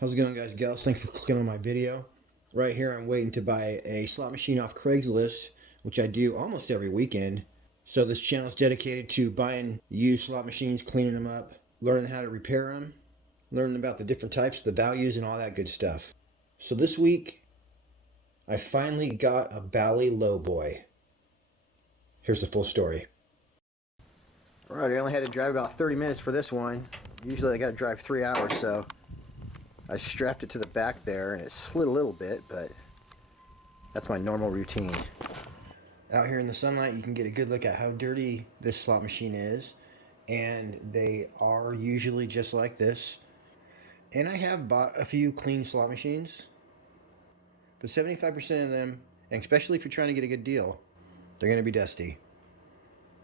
How's it going, guys, gals? Thanks for clicking on my video. Right here, I'm waiting to buy a slot machine off Craigslist, which I do almost every weekend. So this channel is dedicated to buying used slot machines, cleaning them up, learning how to repair them, learning about the different types, the values, and all that good stuff. So this week, I finally got a Bally Lowboy. Here's the full story. Alright, I only had to drive about 30 minutes for this one. Usually I got to drive 3 hours, so I strapped it to the back there and it slid a little bit, but that's my normal routine. Out here in the sunlight, you can get a good look at how dirty this slot machine is, and they are usually just like this. And I have bought a few clean slot machines, but 75% of them, and especially if you're trying to get a good deal, they're going to be dusty.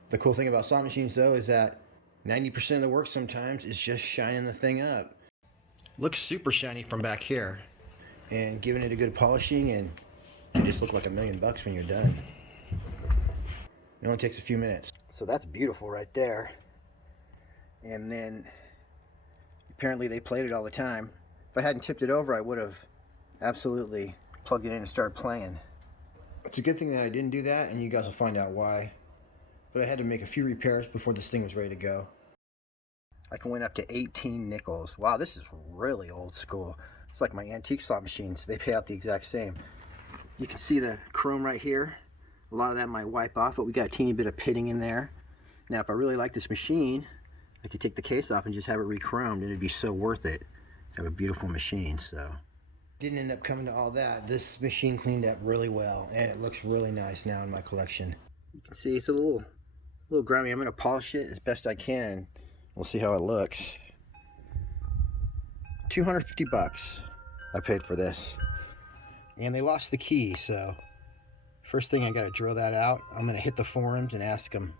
The cool thing about slot machines, though, is that 90% of the work sometimes is just shining the thing up. Looks super shiny from back here, and giving it a good polishing, and you just look like $1,000,000 when you're done. It only takes a few minutes. So that's beautiful right there. And then apparently they played it all the time. If I hadn't tipped it over, I would have absolutely plugged it in and started playing. It's a good thing that I didn't do that, and you guys will find out why. But I had to make a few repairs before this thing was ready to go. I can win up to 18 nickels. Wow, this is really old school. It's like my antique slot machines. They pay out the exact same. You can see the chrome right here. A lot of that might wipe off, but we got a teeny bit of pitting in there. Now, if I really like this machine, I could take the case off and just have it re-chromed, and it'd be so worth it to have a beautiful machine. So didn't end up coming to all that. This machine cleaned up really well, and it looks really nice now in my collection. You can see it's a little grimy. I'm going to polish it as best I can. We'll see how it looks. $250 I paid for this. And they lost the key, so first thing I got to drill that out. I'm going to hit the forums and ask them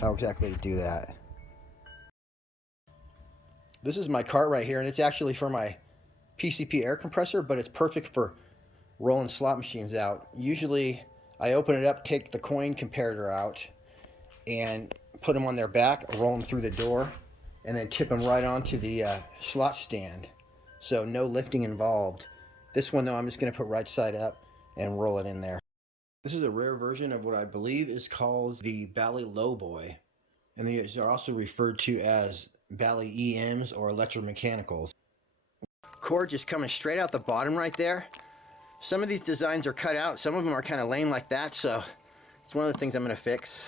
how exactly to do that. This is my cart right here, and it's actually for my PCP air compressor, but it's perfect for rolling slot machines out. Usually I open it up, take the coin comparator out, and put them on their back, roll them through the door, and then tip them right onto the slot stand. So no lifting involved. This one, though, I'm just going to put right side up and roll it in there. This is a rare version of what I believe is called the Bally Lowboy. And these are also referred to as Bally EMs or electromechanicals. Cord just coming straight out the bottom right there. Some of these designs are cut out. Some of them are kind of lame like that, so it's one of the things I'm going to fix.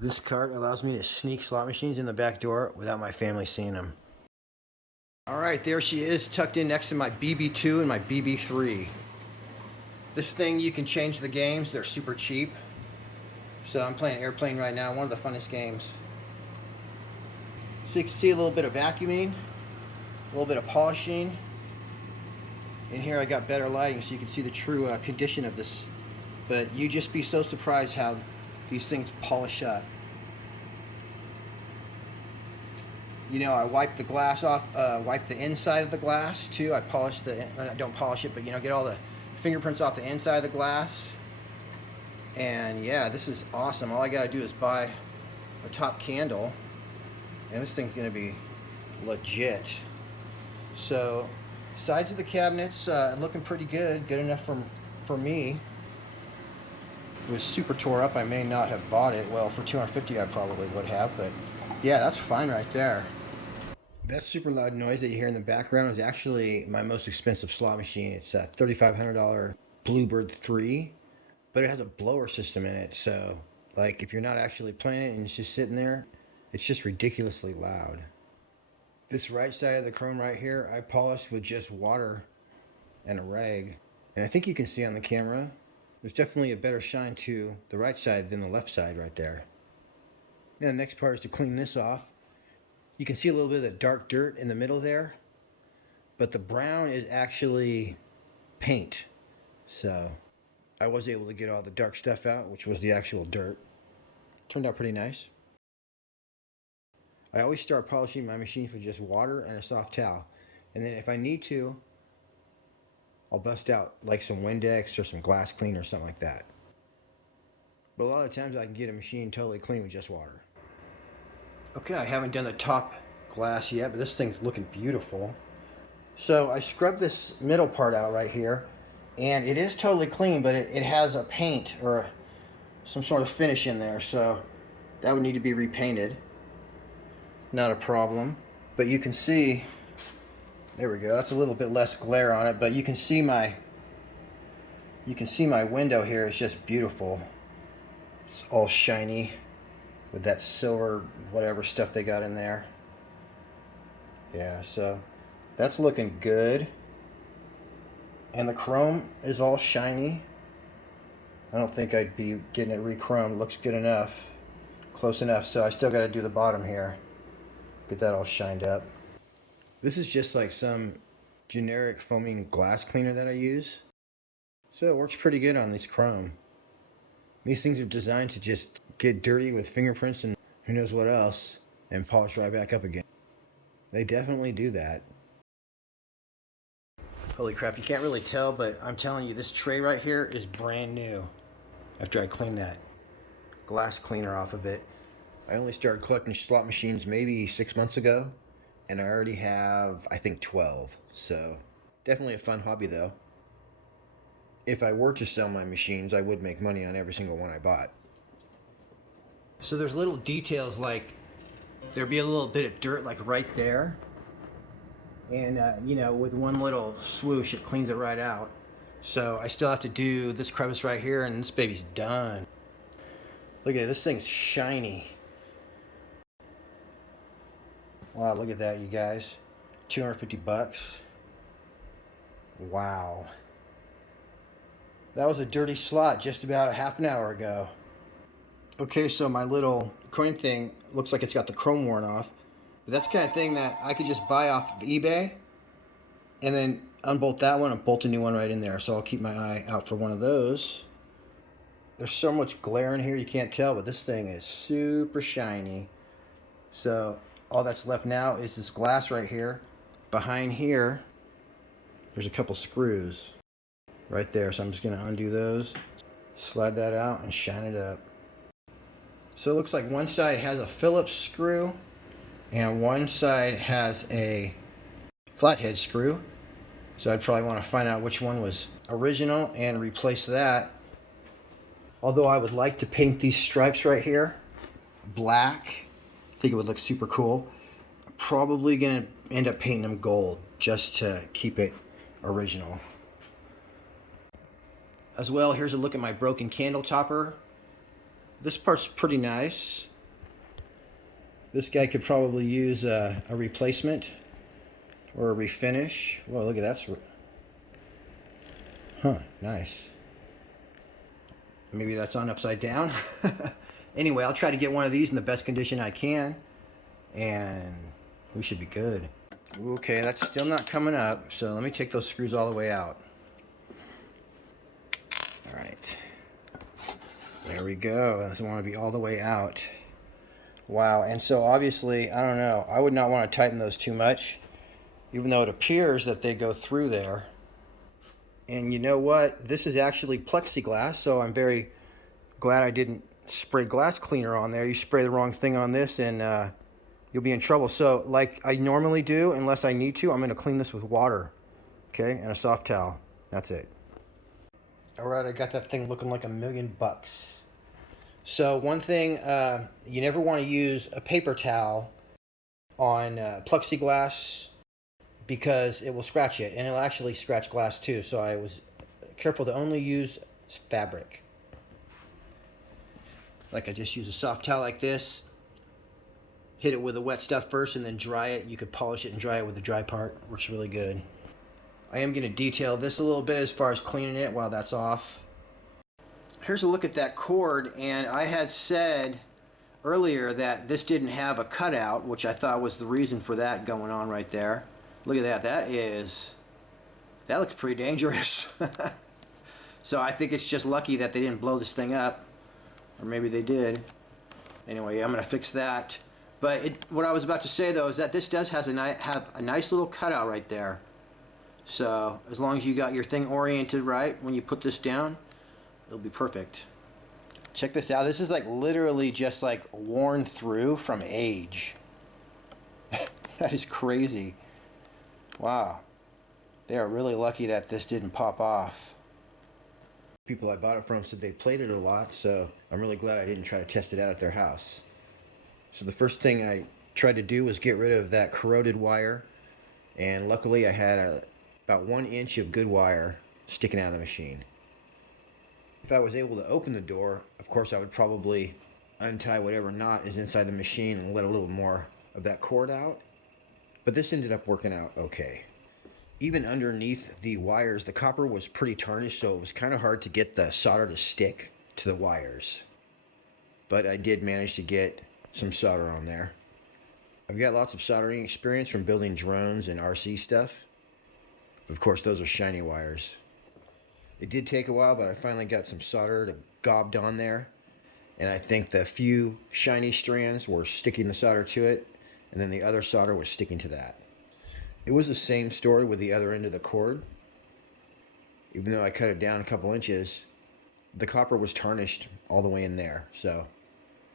This cart allows me to sneak slot machines in the back door without my family seeing them. Alright, there she is, tucked in next to my BB2 and my BB3. This thing, you can change the games. They're super cheap. So I'm playing Airplane right now, one of the funnest games. So you can see a little bit of vacuuming, a little bit of polishing. In here I got better lighting so you can see the true condition of this. But you'd just be so surprised how these things polish up. You know, I wipe the glass off, wipe the inside of the glass too. I polish the, don't polish it, but you know, get all the fingerprints off the inside of the glass. And yeah, this is awesome. All I gotta do is buy a top candle, and this thing's gonna be legit. So, sides of the cabinets looking pretty good, good enough for me. If it was super tore up, I may not have bought it. Well, for $250 I probably would have, but yeah, that's fine right there. That super loud noise that you hear in the background is actually my most expensive slot machine. It's a $3,500 Bluebird 3, but it has a blower system in it, so like if you're not actually playing it and it's just sitting there, it's just ridiculously loud. This right side of the chrome right here, I polished with just water and a rag, and I think you can see on the camera there's definitely a better shine to the right side than the left side right there. Now the next part is to clean this off. You can see a little bit of the dark dirt in the middle there, but the brown is actually paint. So I was able to get all the dark stuff out, which was the actual dirt. Turned out pretty nice. I always start polishing my machines with just water and a soft towel. And then if I need to, I'll bust out like some Windex or some glass cleaner or something like that. But a lot of times I can get a machine totally clean with just water. Okay, I haven't done the top glass yet, but this thing's looking beautiful. So I scrubbed this middle part out right here, and it is totally clean, but it has a paint or some sort of finish in there, so that would need to be repainted. Not a problem. But you can see, there we go, that's a little bit less glare on it, but you can see my window here is just beautiful. It's all shiny with that silver whatever stuff they got in there. Yeah, so that's looking good. And the chrome is all shiny. I don't think I'd be getting it re-chromed. Looks good enough. Close enough. So I still got to do the bottom here. Get that all shined up. This is just like some generic foaming glass cleaner that I use. So it works pretty good on this chrome. These things are designed to just get dirty with fingerprints and who knows what else and polish right back up again. They definitely do that. Holy crap, you can't really tell, but I'm telling you, this tray right here is brand new after I cleaned that glass cleaner off of it. I only started collecting slot machines maybe 6 months ago, and I already have, I think, 12. So definitely a fun hobby though. If I were to sell my machines, I would make money on every single one I bought. So there's little details like there'd be a little bit of dirt like right there. And, you know, with one little swoosh, it cleans it right out. So I still have to do this crevice right here, and this baby's done. Look at it, this thing's shiny. Wow, look at that, you guys. 250 bucks. Wow. That was a dirty slot just about a half an hour ago. Okay, so my little coin thing looks like it's got the chrome worn off. But that's the kind of thing that I could just buy off of eBay and then unbolt that one and bolt a new one right in there. So I'll keep my eye out for one of those. There's so much glare in here you can't tell, but this thing is super shiny. So all that's left now is this glass right here. Behind here, there's a couple screws right there. So I'm just going to undo those, slide that out, and shine it up. So it looks like one side has a Phillips screw and one side has a flathead screw. So I'd probably want to find out which one was original and replace that. Although I would like to paint these stripes right here black. I think it would look super cool. I'm probably going to end up painting them gold just to keep it original. As well, here's a look at my broken candle topper. This part's pretty nice. This guy could probably use a replacement or a refinish. Well, look at that. Huh, nice. Maybe that's on upside down. Anyway, I'll try to get one of these in the best condition I can, and we should be good. Okay, that's still not coming up, so let me take those screws all the way out. All right. There we go. Doesn't want to be all the way out. Wow, and so obviously, I don't know, I would not want to tighten those too much, even though it appears that they go through there. And you know what? This is actually plexiglass, so I'm very glad I didn't spray glass cleaner on there. You spray the wrong thing on this and you'll be in trouble. So like I normally do, unless I need to, I'm going to clean this with water, okay, and a soft towel. That's it. All right, I got that thing looking like $1,000,000. So one thing, you never want to use a paper towel on plexiglass because it will scratch it, and it'll actually scratch glass too. So I was careful to only use fabric. Like I just use a soft towel like this, hit it with the wet stuff first and then dry it. You could polish it and dry it with the dry part. Works really good. I am going to detail this a little bit as far as cleaning it while that's off. Here's a look at that cord, and I had said earlier that this didn't have a cutout, which I thought was the reason for that going on right there. Look at that. That looks pretty dangerous. So I think it's just lucky that they didn't blow this thing up, or maybe they did. Anyway, I'm going to fix that. But what I was about to say though is that this does have a nice little cutout right there. So as long as you got your thing oriented right when you put this down, it'll be perfect. Check this out. This is like literally just like worn through from age. That is crazy. Wow. They are really lucky that this didn't pop off. People I bought it from said they played it a lot, so I'm really glad I didn't try to test it out at their house. So the first thing I tried to do was get rid of that corroded wire, and luckily I had about 1 inch of good wire sticking out of the machine. If I was able to open the door, of course I would probably untie whatever knot is inside the machine and let a little more of that cord out. But this ended up working out okay. Even underneath the wires, the copper was pretty tarnished, so it was kind of hard to get the solder to stick to the wires. But I did manage to get some solder on there. I've got lots of soldering experience from building drones and RC stuff. Of course, those are shiny wires. It did take a while, but I finally got some solder gobbed on there. And I think the few shiny strands were sticking the solder to it, and then the other solder was sticking to that. It was the same story with the other end of the cord. Even though I cut it down a couple inches, the copper was tarnished all the way in there. So,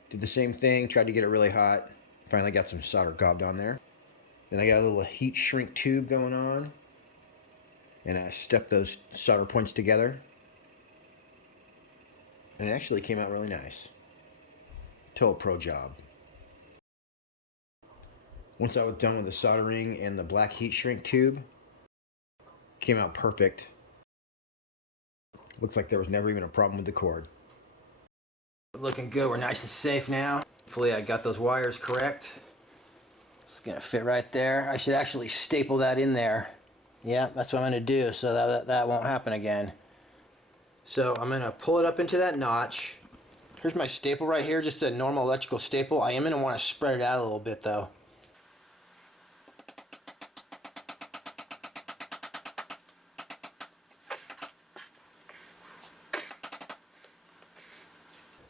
did the same thing, tried to get it really hot. Finally got some solder gobbed on there. Then I got a little heat shrink tube going on. And I stuck those solder points together. And it actually came out really nice. Total pro job. Once I was done with the soldering and the black heat shrink tube, came out perfect. Looks like there was never even a problem with the cord. Looking good, we're nice and safe now. Hopefully I got those wires correct. It's gonna fit right there. I should actually staple that in there. Yeah, that's what I'm gonna do so that won't happen again. So I'm gonna pull it up into that notch. Here's my staple right here, just a normal electrical staple. I am gonna wanna spread it out a little bit though.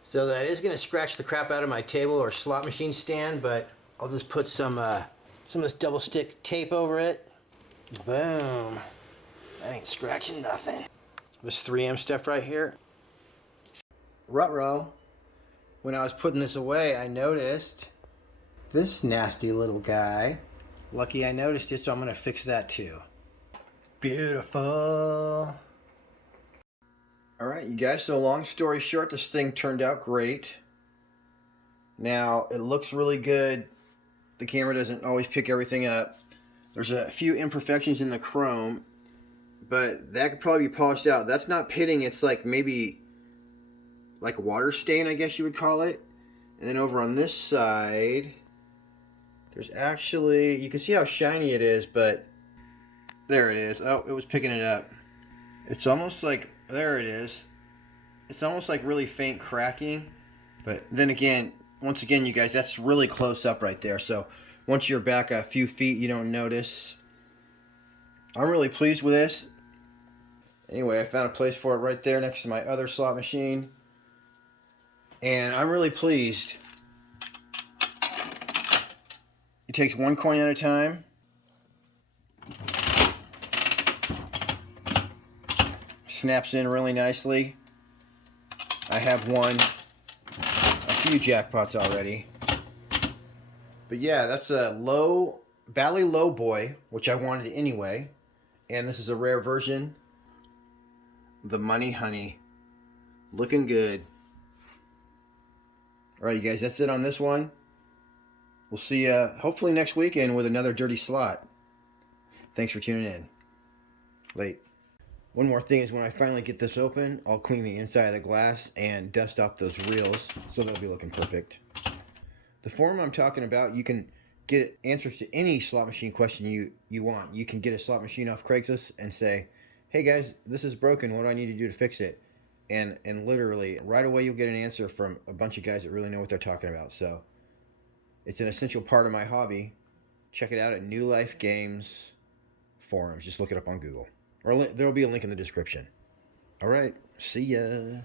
So that is gonna scratch the crap out of my table or slot machine stand, but I'll just put some of this double stick tape over it. Boom. That ain't scratching nothing. This 3M stuff right here. Ruh-roh. When I was putting this away, I noticed this nasty little guy. Lucky I noticed it, so I'm gonna fix that too. Beautiful. Alright, you guys, so long story short, this thing turned out great. Now, it looks really good. The camera doesn't always pick everything up. There's a few imperfections in the chrome, but that could probably be polished out. That's not pitting, it's like maybe like water stain, I guess you would call it. And then over on this side, there's actually, you can see how shiny it is, but there it is. Oh, it was picking it up. It's almost like, there it is. It's almost like really faint cracking, but then again, once again, you guys, that's really close up right there. So once you're back a few feet, you don't notice. I'm really pleased with this. Anyway, I found a place for it right there next to my other slot machine. And I'm really pleased. It takes one coin at a time. Snaps in really nicely. I have won a few jackpots already. But yeah, that's a Bally Low Boy, which I wanted anyway. And this is a rare version. The Money Honey. Looking good. Alright, you guys, that's it on this one. We'll see you hopefully next weekend with another dirty slot. Thanks for tuning in. Late. One more thing is when I finally get this open, I'll clean the inside of the glass and dust off those reels so they'll be looking perfect. The forum I'm talking about, you can get answers to any slot machine question you want. You can get a slot machine off Craigslist and say, hey guys, this is broken, what do I need to do to fix it? And literally, right away you'll get an answer from a bunch of guys that really know what they're talking about. So, it's an essential part of my hobby. Check it out at New Life Games forums. Just look it up on Google. Or there will be a link in the description. Alright, see ya.